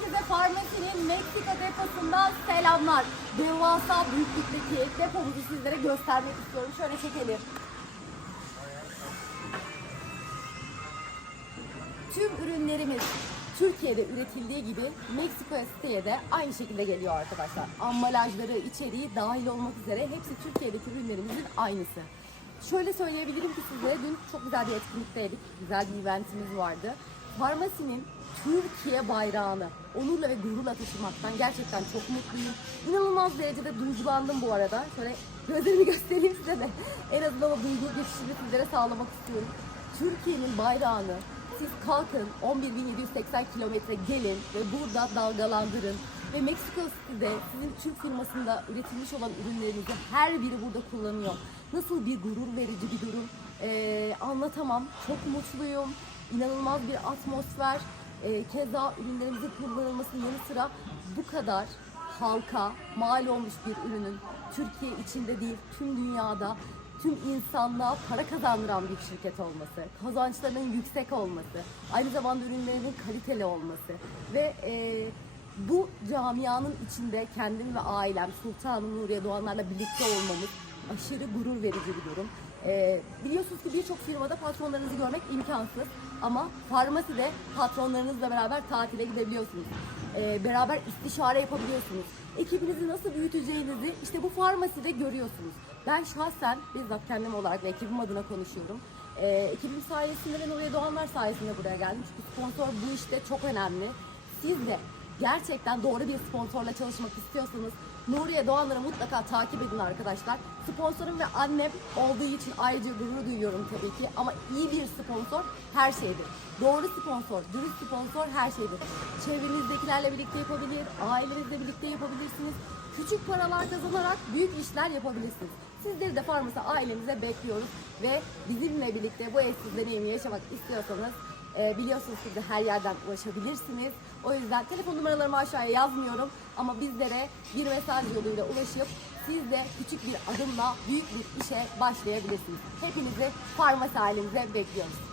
Herkese Farmasi'nin Meksika deposundan selamlar. Devasa büyüklükteki depomuzu sizlere göstermek istiyorum. Şöyle çekelim. Tüm ürünlerimiz Türkiye'de üretildiği gibi Meksiko City'ye de aynı şekilde geliyor arkadaşlar. Ambalajları, içeriği dahil olmak üzere hepsi Türkiye'deki ürünlerimizin aynısı. Şöyle söyleyebilirim ki sizlere dün çok güzel bir etkinlikteydik. Güzel bir eventimiz vardı. Farmasi'nin Türkiye bayrağını onurla ve gururla taşımaktan gerçekten çok mutluyum. İnanılmaz derecede duygulandım bu arada. Şöyle gözlerimi göstereyim size de. En azından o duygu geçişini sizlere sağlamak istiyorum. Türkiye'nin bayrağını siz kalkın 11.780 kilometre gelin ve burada dalgalandırın. Ve Meksiko City'de sizin Türk firmasında üretilmiş olan ürünlerinizi her biri burada kullanıyor. Nasıl bir gurur verici bir durum ee, anlatamam. Çok mutluyum. İnanılmaz bir atmosfer. Ee, keza ürünlerimizin kullanılmasının yanı sıra bu kadar halka mal olmuş bir ürünün Türkiye içinde değil tüm dünyada tüm insanlığa para kazandıran bir şirket olması, kazançlarının yüksek olması, aynı zamanda ürünlerinin kaliteli olması ve e, bu camianın içinde kendim ve ailem Sultanım Nuriye Doğanlar'la birlikte olmamız aşırı gurur verici bir durum. E, biliyorsunuz ki birçok firmada patronlarınızı görmek imkansız ama farmaside patronlarınızla beraber tatile gidebiliyorsunuz. E, beraber istişare yapabiliyorsunuz. Ekibinizi nasıl büyüteceğinizi işte bu farmaside görüyorsunuz. Ben şahsen bizzat kendim olarak ve ekibim adına konuşuyorum. Ee, ekibim sayesinde ve Nuriye Doğanlar sayesinde buraya geldim. Çünkü sponsor bu işte çok önemli. Siz de gerçekten doğru bir sponsorla çalışmak istiyorsanız Nuriye Doğanlar'ı mutlaka takip edin arkadaşlar. Sponsorum ve annem olduğu için ayrıca gurur duyuyorum tabii ki. Ama iyi bir sponsor her şeydir. Doğru sponsor, dürüst sponsor her şeydir. Çevrenizdekilerle birlikte yapabilir, ailenizle birlikte yapabilirsiniz. Küçük paralar kazanarak büyük işler yapabilirsiniz. Sizleri de Farmasa ailemize bekliyoruz ve bizimle birlikte bu eşsiz deneyimi yaşamak istiyorsanız e, biliyorsunuz ki de her yerden ulaşabilirsiniz. O yüzden telefon numaralarımı aşağıya yazmıyorum ama bizlere bir mesaj yoluyla ulaşıp siz de küçük bir adımla büyük bir işe başlayabilirsiniz. Hepinizi Farmasa ailemize bekliyoruz.